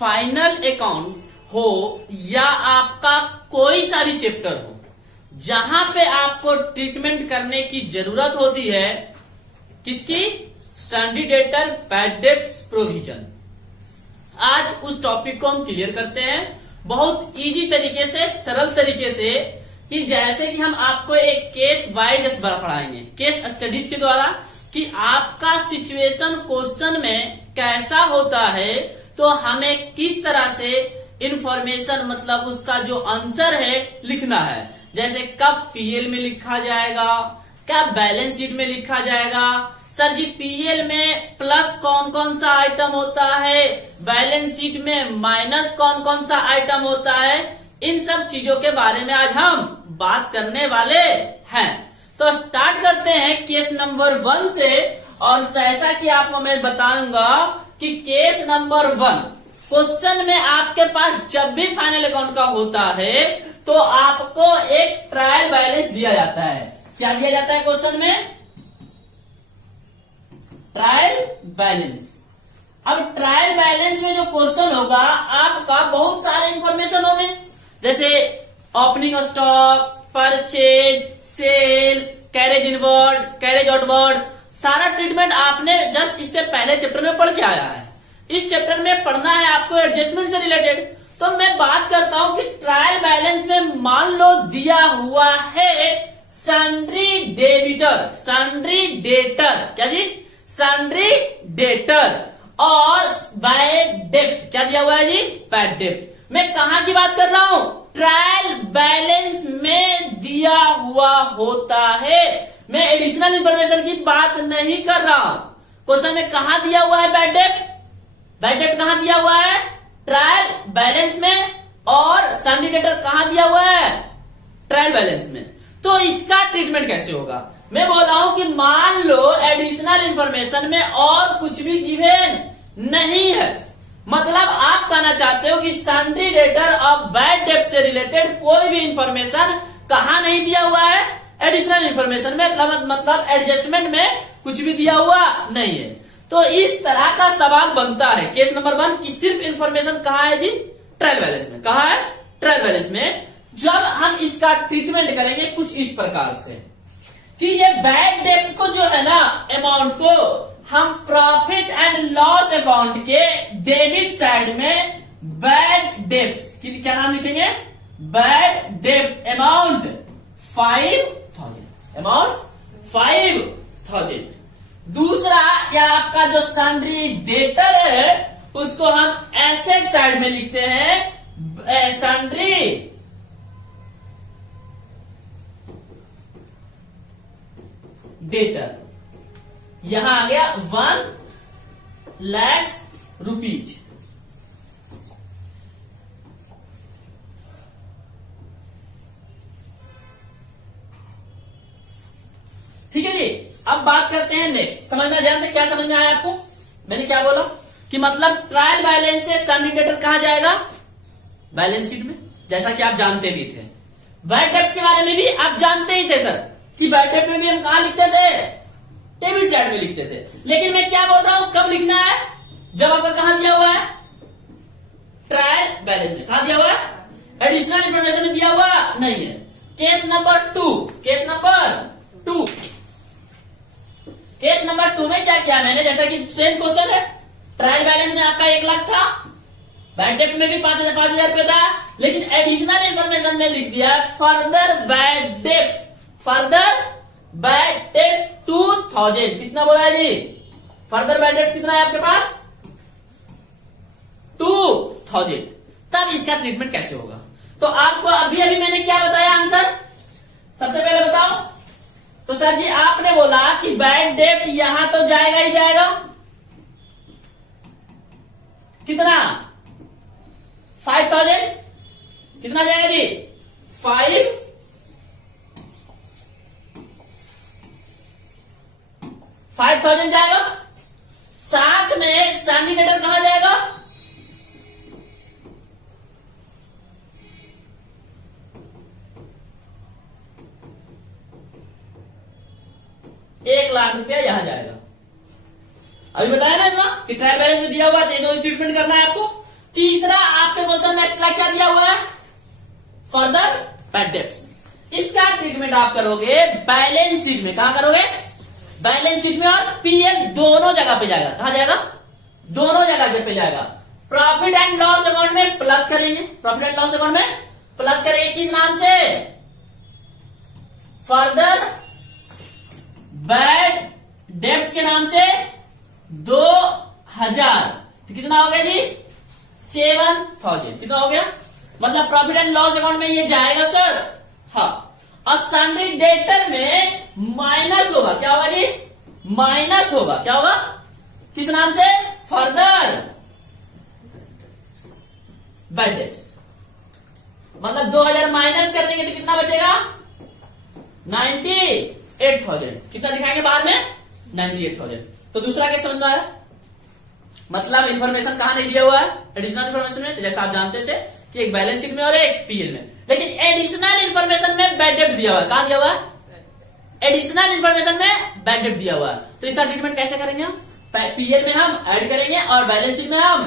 Final account हो या आपका कोई सा भी चैप्टर हो, जहां पे आपको ट्रीटमेंट करने की जरूरत होती है किसकी, सन्डी डेटर बैड डेट प्रोविजन। आज उस टॉपिक को हम क्लियर करते हैं बहुत इजी तरीके से, सरल तरीके से, कि जैसे कि हम आपको एक केस वाइज पढ़ाएंगे, केस स्टडीज के द्वारा, कि आपका सिचुएशन क्वेश्चन में कैसा होता है तो हमें किस तरह से इंफॉर्मेशन, मतलब उसका जो आंसर है लिखना है। जैसे कब पीएल में लिखा जाएगा, कब बैलेंस शीट में लिखा जाएगा, सर जी पीएल में प्लस कौन कौन सा आइटम होता है, बैलेंस शीट में माइनस कौन कौन सा आइटम होता है, इन सब चीजों के बारे में आज हम बात करने वाले हैं। तो स्टार्ट करते हैं केस नंबर 1 से। और जैसा कि आपको मैं बताऊंगा कि केस नंबर 1 क्वेश्चन में आपके पास जब भी फाइनल अकाउंट का होता है तो आपको एक ट्रायल बैलेंस दिया जाता है। क्या दिया जाता है क्वेश्चन में? Trial balance. अब ट्रायल बैलेंस में जो क्वेश्चन होगा आपका बहुत सारे इंफॉर्मेशन होंगे, जैसे opening stock, purchase, sale, carriage inward, carriage outward, सारा ट्रीटमेंट आपने जस्ट इससे पहले चैप्टर में पढ़ के आया है। इस चैप्टर में पढ़ना है आपको एडजस्टमेंट से रिलेटेड। तो मैं बात करता हूं कि ट्रायल बैलेंस में मान लो दिया हुआ है सन्ड्री डेबिटर, सन्ड्री डेटर, क्या जी, सन्ड्री डेटर, और बैड डेब्ट, क्या दिया हुआ है जी, बैड डेब्ट। मैं कहां की बात कर रहा हूं? ट्रायल बैलेंस में दिया हुआ होता है। मैं एडिशनल इंफॉर्मेशन की बात नहीं कर रहा। क्वेश्चन में कहां दिया हुआ है बैड डेब्ट? बैड डेब्ट कहां दिया हुआ है? ट्रायल बैलेंस में। और सन्डी डेटर कहां दिया हुआ है? ट्रायल बैलेंस में। तो इसका ट्रीटमेंट कैसे होगा? मैं बोल रहा हूं कि मान लो एडिशनल इंफॉर्मेशन में और कुछ भी गिवन नहीं है, मतलब आप कहना चाहते हो कि सन्डी डेटर और बैड डेब्ट से रिलेटेड कोई भी इंफॉर्मेशन कहां नहीं दिया हुआ है? एडिशनल इंफॉर्मेशन में, मतलब एडजस्टमेंट में कुछ भी दिया हुआ नहीं है। तो इस तरह का सवाल बनता है केस नंबर 1 की सिर्फ इंफॉर्मेशन कहां है जी? ट्रायल बैलेंस में। कहां है? ट्रायल बैलेंस में। जब हम इसका ट्रीटमेंट करेंगे कुछ इस प्रकार से कि ये बैड डेब्ट को जो है ना, अमाउंट को हम प्रॉफिट एंड लॉस अकाउंट के डेबिट साइड में बैड डेब्ट्स की क्या नाम लिखेंगे? बैड डेब्ट अमाउंट 5,000, अमाउंट 5,000। दूसरा या आपका जो सन्ड्री डेटर है उसको हम एसेट साइड में लिखते हैं सन्ड्री डेटर। यहां आ गया 1 लाख रुपीज। ठीक है जी। अब बात करते हैं नेक्स्ट। समझना ध्यान से, क्या समझ में आया आपको? मैंने क्या बोला कि मतलब ट्रायल बैलेंस से सन्डी डेटर कहां जाएगा? बैलेंस शीट में, जैसा कि आप जानते भी थे। बैड डेब्ट के बारे में भी आप जानते ही थे सर, कि बैड डेब्ट में भी हम कहां लिखते थे? डेबिट साइड में लिखते थे। लेकिन मैं क्या बोल रहा हूं, कब लिखना है? जब आपका कहां दिया हुआ है? ट्रायल बैलेंस में। कहां दिया हुआ है? एडिशनल इंफॉर्मेशन में दिया हुआ नहीं है। Case number 2, case number 2, case number 2 में क्या किया मैंने? जैसा कि सेम क्वेश्चन है, ट्रायल बैलेंस में आपका 1 लाख था, बैड डेब्ट में भी 5,000 रुपये था, लेकिन एडिशनल इंफॉर्मेशन में लिख दिया फर्दर बैड डेब्ट, फर्दर बैड डेब्ट 2,000। कितना बोला है जी? फर्दर बैड डेब्ट कितना है आपके पास? 2,000। तब इसका ट्रीटमेंट कैसे होगा? तो आपको अभी अभी मैंने क्या बताया आंसर? सबसे पहले बताओ। तो सर जी आपने बोला कि बैड डेब्ट यहां तो जाएगा ही जाएगा। कितना? 5,000। कितना जाएगा जी? 5,000 जाएगा। साथ में सन्डी डेटर कहां जाएगा? ₹1,00,000 यहां जाएगा। अभी बताया ना कि ट्रायल बैलेंस में दिया हुआ है, तो ट्रीटमेंट करना है आपको। तीसरा आपके क्वेश्चन में एक्स्ट्रा क्या दिया हुआ है, फर्दर बैड डेट्स। इसका ट्रीटमेंट आप करोगे बैलेंस शीट में। कहां करोगे, बैलेंस शीट में, और पीएल दोनों जगह पे जाएगा। कहां जाएगा, दोनों जगह पे जाएगा। प्रॉफिट एंड लॉस अकाउंट में प्लस करेंगे, प्रॉफिट एंड लॉस अकाउंट में प्लस करेंगे किस नाम से, फर्दर बैड डेब्ट्स के नाम से 2000। तो कितना हो गया जी, 7000। कितना हो गया, मतलब प्रॉफिट एंड लॉस अकाउंट में ये जाएगा सर। हाँ, और सन्डी डेटर में माइनस होगा। क्या होगा जी, माइनस होगा। क्या होगा, किस नाम से, फर्दर बैड डेट्स। मतलब 2000 माइनस कर देंगे तो कितना बचेगा, 98,000। कितना दिखाएंगे बाहर में, 98,000। तो दूसरा केस समझ में आया, मतलब इंफॉर्मेशन कहां नहीं दिया हुआ है, एडिशनल इंफॉर्मेशन में। जैसा आप जानते थे कि एक बैलेंस शीट में और एक पीएल में, लेकिन एडिशनल इंफॉर्मेशन में बैड डेट दिया हुआ है। कहां दिया हुआ है, एडिशनल इंफॉर्मेशन में बैड डेट दिया हुआ है। तो इसका ट्रीटमेंट कैसे करेंगे हम, पीएल में हम ऐड करेंगे और बैलेंस शीट में हम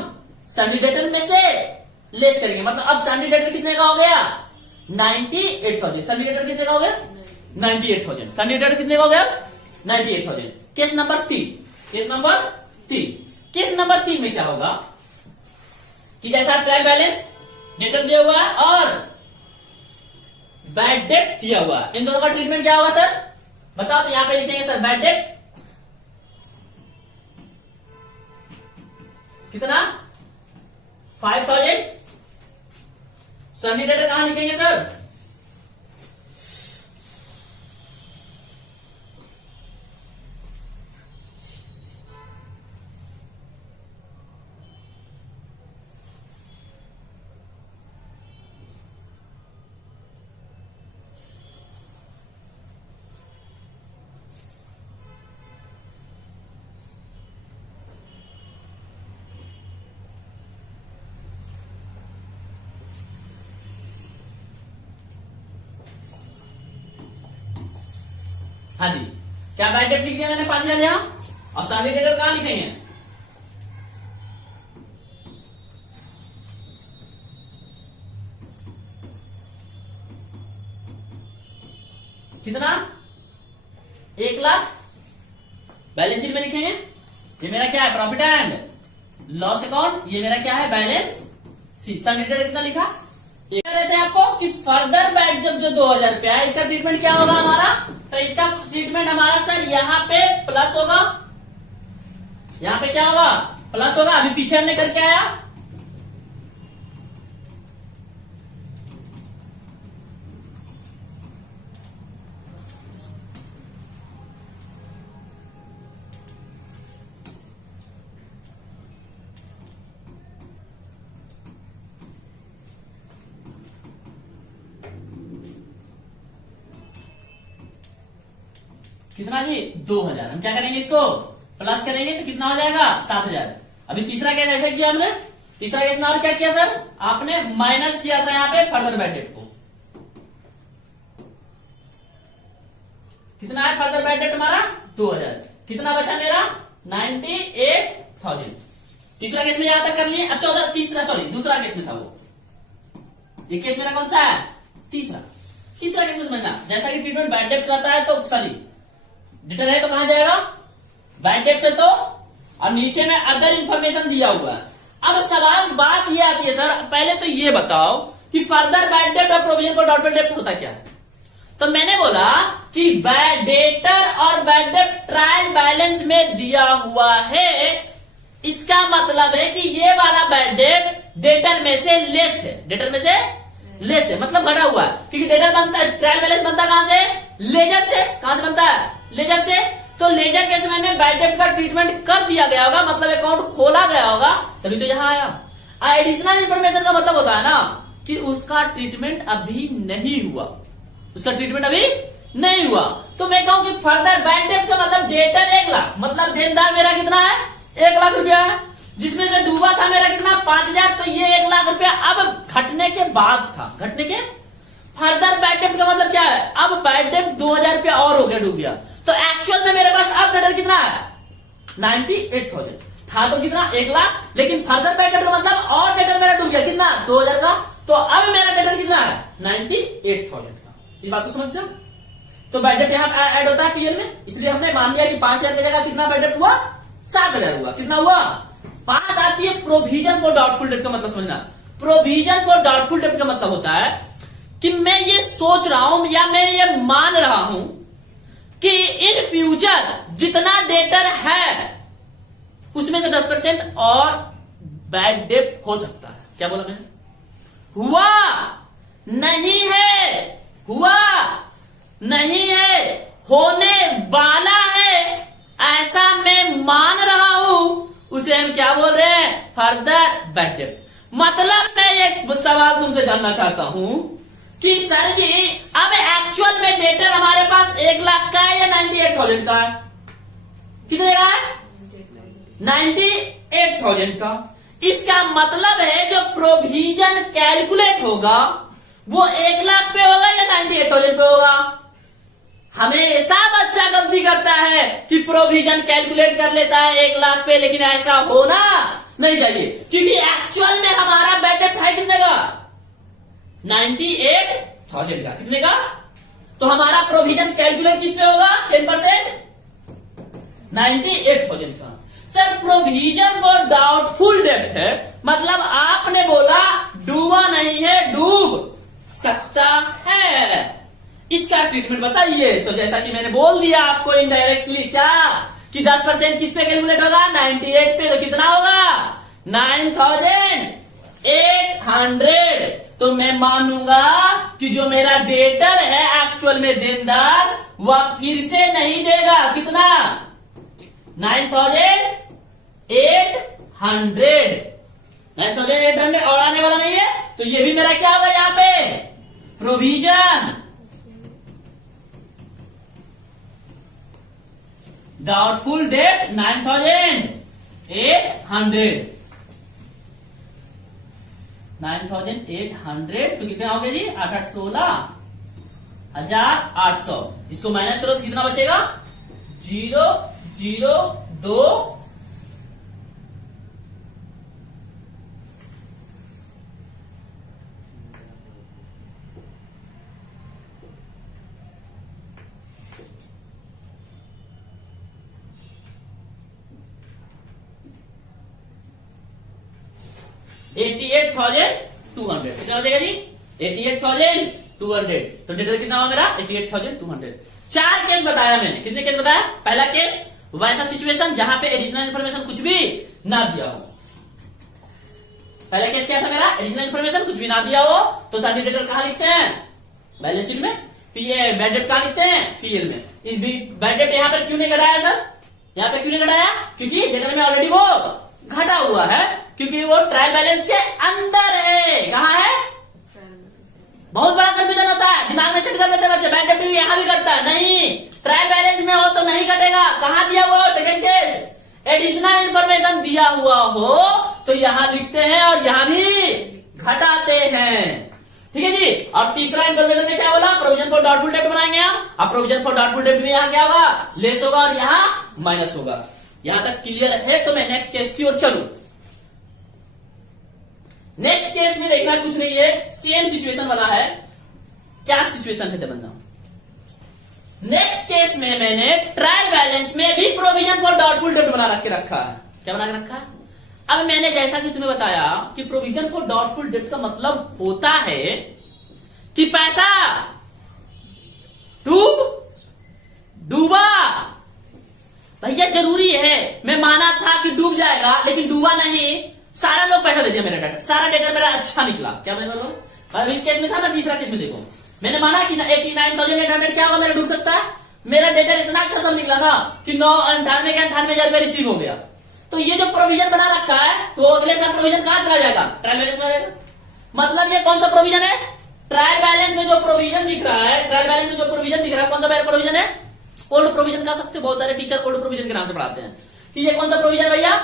सन्डी डेटर में से लेस करेंगे। मतलब अब सन्डी डेटर कितने का हो गया, 98,000। सन्डी डेटर कितने का हो गया, 98,000। सन्डी डेटर कितने का हो गया, 98,000। Case number 3, case number 3, case number 3 में क्या होगा कि जैसा ट्रायल बैलेंस डेटर दिया हुआ है और बैड डेट दिया हुआ है, इन दोनों का ट्रीटमेंट क्या होगा सर, बताओ। तो यहां पे लिखेंगे सर बैड डेट कितना, 5,000। सन्डी डेटर कहां लिखेंगे सर, हाँ जी, क्या बैड डेट लिख दिया मैंने 5,000 यहां, और सन्डी डेटर कहां लिखेंगे, कितना, 1,00,000 बैलेंस शीट में लिखेंगे। ये मेरा क्या है, प्रॉफिट एंड लॉस अकाउंट। ये मेरा क्या है, बैलेंस शीट। सन्डी डेटर कितना लिखा, ये कह रहे थे आपको कि फर्दर बैड जब जो 2,000 रुपया है, इसका ट्रीटमेंट क्या होगा हमारा, तो इसका ट्रीटमेंट हमारा सर यहां पे प्लस होगा, यहां पे क्या होगा, प्लस होगा। अभी पीछे हमने करके आया, कितना जी, 2,000। हम क्या करेंगे, इसको प्लस करेंगे तो कितना हो जाएगा, 7,000। अभी तीसरा केस ऐसे किया हमने, तीसरा केस में और क्या किया सर, आपने माइनस किया था यहाँ पे फर्दर बैड डेट को। कितना है फर्दर बैड डेट हमारा, 2,000। कितना बचा मेरा, 98,000। तीसरा केस में यहां तक कर लिए। अब दूसरा केस में था वो, ये केस मेरा कौन सा है, तीसरा केस में समझना। जैसा कि ट्रीटमेंट बैड डेट रहता है तो सॉरी डेटर है तो कहां जाएगा, बैड डेट तो, और नीचे में अदर इंफॉर्मेशन दिया हुआ है। अब सवाल बात ये आती है सर, पहले तो ये बताओ कि फर्दर बैड डेट और प्रोविजन फॉर डाउटफुल डेट होता क्या है। तो मैंने बोला कि बैड डेटर और बैड डेट ट्रायल बैलेंस में दिया हुआ है। इसका मतलब है कि ये वाला बैड डेट डेटर में से लेस है, डेटर में से लेस है, मतलब घटा हुआ है। क्योंकि डेटर बनता है, ट्रायल बैलेंस बनता कहां से, लेजर से। कहां से बनता है, लेजर से। तो लेजर के समय में बैड डेट का ट्रीटमेंट कर दिया गया होगा, मतलब अकाउंट खोला गया होगा, तभी तो यहां आया। एडिशनल इंफॉर्मेशन का मतलब होता है ना कि उसका ट्रीटमेंट अभी नहीं हुआ, उसका ट्रीटमेंट अभी नहीं हुआ। तो मैं कहूं कि फर्दर बैड डेट का मतलब डेटर 1,00,000, मतलब देनदार मेरा कितना है, 1,00,000 रुपया है, जिसमें से डूबा था मेरा कितना, 5,000। तो ये 1,00,000 रुपया अब घटने के बाद था, घटने के। फर्दर बैड डेट का मतलब क्या है, अब बैड डेट 2,000 रुपया और हो गया, डूब गया। तो एक्चुअल में मेरे पास अब डेटर कितना है, 98,000। था तो कितना 1 लाख, लेकिन फर्दर बैड डेट का मतलब और डेटर मेरा डूब गया कितना 2000 का, तो अब मेरा डेटर कितना है 98,000 का। इस बात को समझते हो? तो बैड डेट यहाँ ऐड होता है पीएल में, इसलिए हमने मान लिया कि 5,000 की जगह कितना बैड डेट हुआ 7,000 हुआ। कितना हुआ? बात आती है प्रोविजन फॉर डाउटफुल डेट का मतलब समझना। प्रोविजन फॉर डाउटफुल डेट का मतलब होता है कि मैं ये सोच रहा हूं या मैं ये मान रहा हूं कि इन फ्यूचर जितना डेटर है उसमें से 10% और बैड डेट हो सकता है। क्या बोला मैंने? हुआ नहीं है, हुआ नहीं है, होने वाला है, ऐसा मैं मान रहा हूं, उसे हम क्या बोल रहे हैं? Further bad debt. मतलब मैं एक सवाल तुमसे जानना चाहता हूं कि सर जी अब एक्चुअल में डेटर हमारे पास 1 लाख का है या 98,000 का है? कितने का है? 98,000 का। इसका मतलब है जो प्रोविजन कैलकुलेट होगा वो 1 लाख पे होगा या 98,000 पे होगा? हमेशा बच्चा गलती करता है कि प्रोविजन कैलकुलेट कर लेता है 1 लाख पे, लेकिन ऐसा होना नहीं चाहिए, क्योंकि एक्चुअल में हमारा बैड डेट है कितने का? 98,000 का। कितने का? तो हमारा प्रोविजन कैलकुलेट किस पे होगा? 10%, 98,000 का। Sir provision for doubtful debt है, मतलब आपने बोला डूबा नहीं है, डूब सकता है। इसका ट्रीटमेंट बताइए। तो जैसा कि मैंने बोल दिया आपको इनडायरेक्टली, क्या कि 10% किस पे कैलकुलेट होगा? 98 पे। तो कितना होगा? 9,800। तो मैं मानूंगा कि जो मेरा डेटर है एक्चुअल में देनदार, वह फिर से नहीं देगा। कितना? 9,800। 9,800 और आने वाला नहीं है, तो ये भी मेरा क्या होगा यहां पे? प्रोविजन। Doubtful debt 9,800। 9,800 तो कितना हो गया जी? 8,816,800। इसको माइनस करो तो कितना बचेगा? 0,02। $88,200 कितना हो जाएगा जी? 88,200। तो डेटर कितना हुआ मेरा? 88,200। 4 केस बताया मैंने। कितने केस बताया? पहला केस वैसा सिचुएशन जहां पे एडिशनल इन्फॉर्मेशन कुछ भी ना दिया हो। पहला केस क्या था मेरा? एडिशनल इन्फॉर्मेशन कुछ भी ना दिया हो, तो सारे डेटर कहां लिखते हैं? बैलेंस शीट में। बैड डेट कहां लिखते हैं? पीएल में। इस बैड डेट यहां पर क्यों नहीं घटाया सर? यहां पर क्यों नहीं घटाया? क्योंकि डेटर में ऑलरेडी वो घटा हुआ है, क्योंकि वो ट्रायल बैलेंस के अंदर है। कहां है? बहुत बड़ा कंफ्यूजन होता है, दिमाग में सेट कर लेते हैं बच्चे। बैड डेट भी यहां भी घटता है नहीं, ट्रायल बैलेंस में हो तो नहीं घटेगा। कहां दिया हुआ हो? सेकंड केस, एडिशनल इंफॉर्मेशन दिया हुआ हो तो यहां लिखते हैं और यहां भी घटाते हैं। ठीक है जी। और तीसरा इंफॉर्मेशन में क्या बोला? प्रोविजन फॉर डाउटफुल डेट बनाएंगे हम। अब प्रोविजन फॉर डाउटफुल डेट में यहां क्या होगा? लेस होगा और यहां माइनस होगा। यहां तक क्लियर है? तो मैं नेक्स्ट केस की ओर चलूं। नेक्स्ट केस में देखना कुछ नहीं है, सेम सिचुएशन बना है। क्या सिचुएशन है बंदा? नेक्स्ट केस में मैंने ट्रायल बैलेंस में भी प्रोविजन फॉर डाउटफुल डेट बना के रखा है। क्या बना के रखा है? अब मैंने जैसा कि तुम्हें बताया कि प्रोविजन फॉर डाउटफुल डेट का मतलब होता है कि पैसा डूबा। भैया जरूरी है, मैं माना था कि डूब जाएगा लेकिन डूबा नहीं, सारा लोग पैसा दे दिया। मेरा डेटा, सारा डेटा मेरा अच्छा निकला। क्या मैं बोलूं? इस केस में था ना, तीसरा केस में देखो, मैंने माना कि 89,800 क्या होगा, मेरा डूब सकता है। मेरा डेटा इतना अच्छा सब निकला ना कि 98,000 रुपए रिसीव हो गया। तो ये जो प्रोविजन बना रखा है, तो अगले साल प्रोविजन कहां चला जाएगा? ट्रायल बैलेंस में जाएगा। मतलब ये कौन सा प्रोविजन है? ट्रायल बैलेंस में जो प्रोविजन दिख रहा है, ट्रायल बैलेंस में जो प्रोविजन दिख रहा है, कौन सा प्रोविजन है? ओल्ड प्रोविजन कह सकते हो। बहुत सारे टीचर ओल्ड प्रोविजन के नाम से पढ़ाते हैं कि ये कौन सा प्रोविजन है भैया?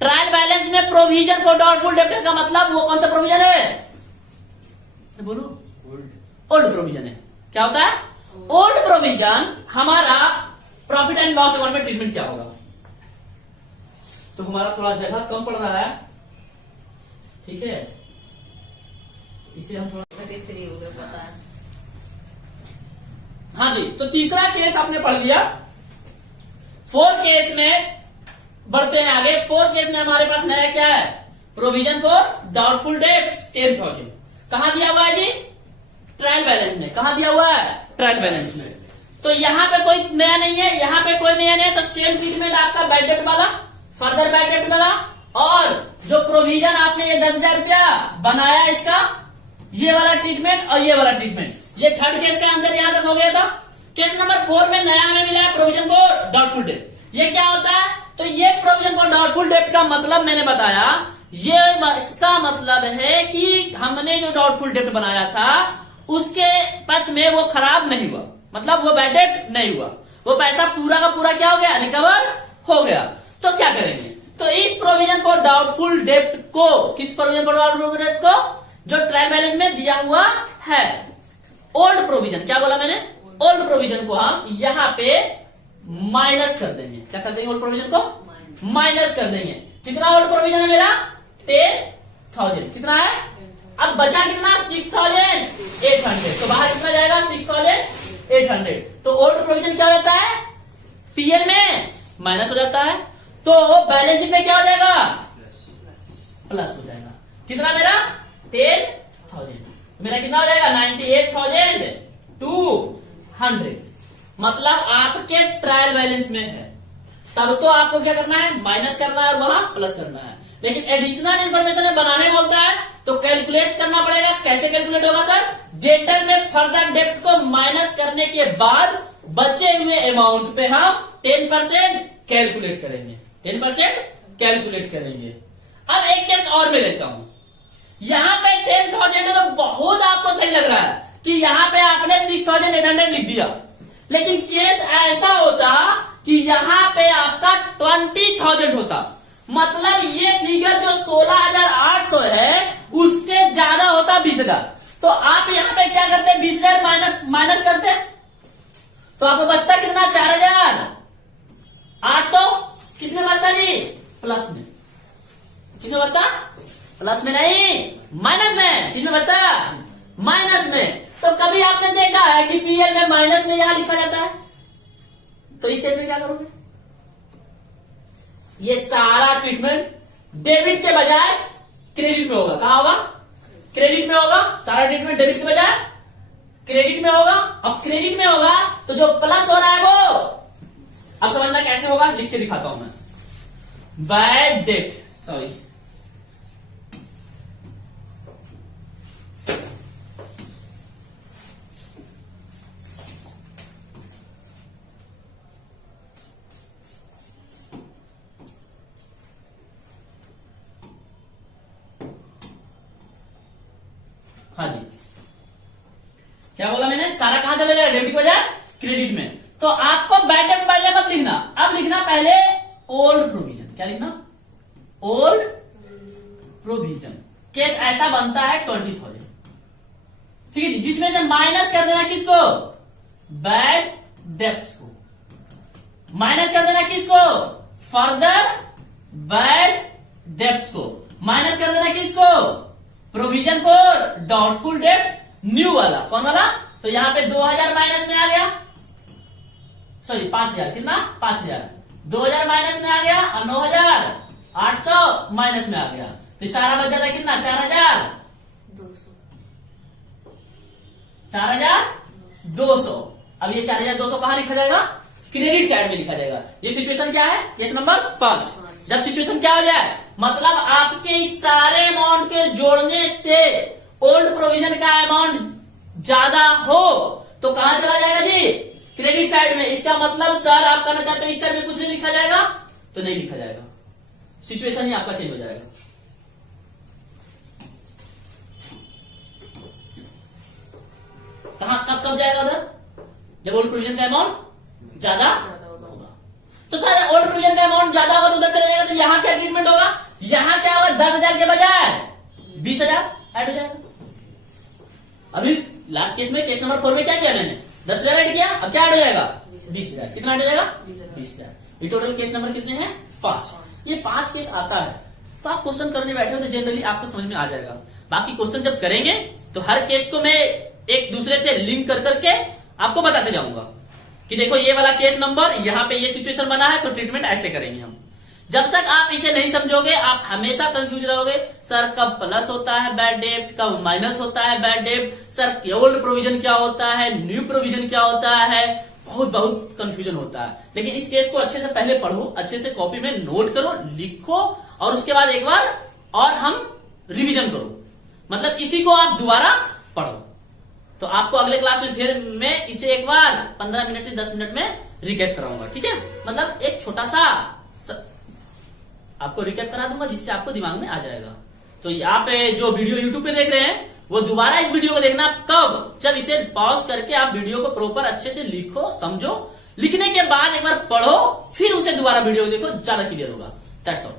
ट्रायल बैलेंस में प्रोविजन फॉर डाउटफुल डेट का मतलब वो कौन सा प्रोविजन है? बोलो, ओल्ड प्रोविजन है। क्या होता है? Old provision. हमारा प्रॉफिट एंड लॉस अकाउंट में ट्रीटमेंट क्या होगा? तो हमारा थोड़ा जगह कम पड़ रहा है, ठीक है, इसे हम थोड़ा 33 हो गया, पता है। हाँ जी, तो तीसरा केस आपने पढ़ लिया। 4 केस में बढ़ते हैं आगे। 4 केस में हमारे पास नया क्या है, प्रोविजन फॉर डाउटफुल डेट 10,000। कहां दिया हुआ है जी, ट्रायल बैलेंस में। कहां दिया हुआ है, ट्रायल बैलेंस में। तो यहां पे कोई नया नहीं है, यहां पे कोई नया नहीं है, तो सेम ट्रीटमेंट आपका बैड डेट वाला, फर्दर बैड डेट वाला, और जो प्रोविजन आपने ये 10,000 रुपया बनाया इसका, ये वाला ट्रीटमेंट और ये वाला ट्रीटमेंट। ये थर्ड केस का आंसर यहां तक हो गया था। केस नंबर 4 में नया हमें मिला है प्रोविजन फॉर डाउटफुल डेट। ये क्या होता है, तो ये प्रोविजन फॉर डाउटफुल डेट का मतलब मैंने बताया, ये इसका मतलब है कि हमने जो डाउटफुल डेट बनाया था उसके पक्ष में वो खराब नहीं हुआ, मतलब वो बैड डेट नहीं हुआ, वो पैसा पूरा का पूरा क्या हो गया, रिकवर हो गया। तो क्या करेंगे, तो इस प्रोविजन फॉर डाउटफुल डेट को, किस प्रोविजन फॉर डाउटफुल डेट को, जो ट्रायल बैलेंस में दिया हुआ है, ओल्ड प्रोविजन, क्या बोला मैंने, ओल्ड प्रोविजन को हम यहां पे माइनस कर देंगे। क्या कर देंगे, ओल्ड प्रोविजन को माइनस कर देंगे। कितना ओल्ड प्रोविजन है मेरा, 10,000। कितना है, अब बचा कितना, 6,800। तो बाहर कितना जाएगा, 6,800। तो ओल्ड प्रोविजन क्या हो जाता है, पीएल में माइनस हो जाता है, तो बैलेंस शीट में क्या हो जाएगा, प्लस हो जाएगा। कितना मेरा, 10,000। मेरा कितना हो जाएगा, 98,200। मतलब आपके ट्रायल बैलेंस में है, तब तो आपको क्या करना है, माइनस करना है और वहां प्लस करना है। लेकिन एडिशनल इन्फॉर्मेशन बनाने बोलता है तो कैलकुलेट करना पड़ेगा। कैसे कैलकुलेट होगा सर, डेटर में फर्दर डेप्ट को माइनस करने के बाद बचे हुए अमाउंट पे हम 10% कैलकुलेट करेंगे, 10% कैलकुलेट करेंगे। अब एक केस और मैं लेता हूं, यहां पे 10,000 है तो बहुत आपको सही लग रहा है कि यहां पे आपने 6,800 लिख दिया, लेकिन केस ऐसा होता कि यहां पे आपका 20,000 होता, मतलब ये फिगर जो 16,800 है उससे ज्यादा होता 20,000। तो आप यहां पे क्या करते, 20,000 माइनस करते, तो आपको बचता कितना, 4,800। किसमें बचता जी, प्लस में। किसमें बचता, प्लस में नहीं, माइनस में। किसमें बचता, माइनस में। तो कभी आपने देखा है कि पीएल में माइनस में यहां लिखा जाता है, तो इस केस में क्या करोगे, ये सारा ट्रीटमेंट डेबिट के बजाय क्रेडिट में होगा। कहां होगा, क्रेडिट में होगा। सारा ट्रीटमेंट डेबिट के बजाय क्रेडिट में होगा। अब क्रेडिट में होगा तो जो प्लस हो रहा है वो, अब समझना कैसे होगा, लिख के दिखाता हूं मैं। बैड डेट, सॉरी, हाँ जी, क्या बोला मैंने, सारा कहां चला जाएगा, डेबिट की बजाय क्रेडिट में। तो आपको बैड डेट पहले मत लिखना, अब लिखना पहले ओल्ड प्रोविजन। क्या लिखना, ओल्ड प्रोविजन। केस ऐसा बनता है 20,000, ठीक है जी, जिसमें से माइनस कर देना किसको, बैड डेट्स को। माइनस कर देना किसको, फर्दर बैड डेट्स को। माइनस कर देना किसको, provision for doubtful debt new वाला। कौन वाला, तो यहां पे 2,000 माइनस में आ गया, सॉरी 5,000, कितना, 5,000, 2,000 माइनस में आ गया और 9,800 माइनस में आ गया, तो सारा बच जाता कितना, 4,200। अब ये 4,200 कहां लिखा जाएगा, क्रेडिट साइड में लिखा जाएगा। ये सिचुएशन क्या है, केस नंबर 5। जब सिचुएशन क्या हो जाए, मतलब आपके इस सारे अमाउंट के जोड़ने से ओल्ड प्रोविजन का अमाउंट ज्यादा हो तो कहां चला जाएगा जी, क्रेडिट साइड में। इसका मतलब सर आप कहना चाहते हैं इस साइड में कुछ नहीं लिखा जाएगा, तो नहीं लिखा जाएगा, सिचुएशन ही आपका चेंज हो जाएगा। कहां कब जाएगा उधर, जब ओल्ड प्रोविजन का अमाउंट ज्यादा होगा। तो सर ओल्ड प्रोविजन का अमाउंट ज्यादा होगा तो उधर चला जाएगा, तो यहां क्या ट्रीटमेंट होगा, यहां क्या होगा, 10,000 के बजाय 20,000 ऐड हो जाएगा। अभी लास्ट केस में, केस नंबर 4 में क्या किया मैंने, 10,000 ऐड किया, अब क्या ऐड हो जाएगा, 20,000। कितना ऐड हो जाएगा, 20,000। ये टोटल केस नंबर कितने हैं, 5। ये 5 केस आता है, तो आप क्वेश्चन करने बैठे हो तो जनरली आपको समझ में आ जाएगा। बाकी क्वेश्चन जब करेंगे तो हर केस को मैं एक दूसरे से लिंक कर करके आपको बताते जाऊंगा कि देखो ये वाला केस नंबर, यहाँ पे ये सिचुएशन बना है तो ट्रीटमेंट ऐसे करेंगे हम। जब तक आप इसे नहीं समझोगे आप हमेशा कंफ्यूज रहोगे, सर कब प्लस होता है बैड डेब्ट, कब माइनस होता है बैड डेब्ट, सर ओल्ड प्रोविजन क्या होता है, न्यू प्रोविजन क्या होता है, बहुत कंफ्यूजन होता है। लेकिन इस केस को अच्छे से पहले पढ़ो, अच्छे से कॉपी में नोट करो, लिखो, और उसके बाद एक बार और हम रिवीजन करो, मतलब इसी को आप दोबारा पढ़ो। तो आपको अगले क्लास में फिर मैं इसे एक बार 15 मिनट से 10 मिनट में रिकैप कराऊंगा, ठीक है। मतलब एक छोटा सा आपको रिकैप करा दूंगा जिससे आपको दिमाग में आ जाएगा। तो आप जो वीडियो यूट्यूब पे देख रहे हैं वो दोबारा इस वीडियो को देखना कब, जब इसे पॉज करके आप वीडियो को प्रॉपर अच्छे से लिखो, समझो, लिखने के बाद एक बार पढ़ो, फिर उसे दोबारा वीडियो देखो, ज्यादा क्लियर होगा। That's all.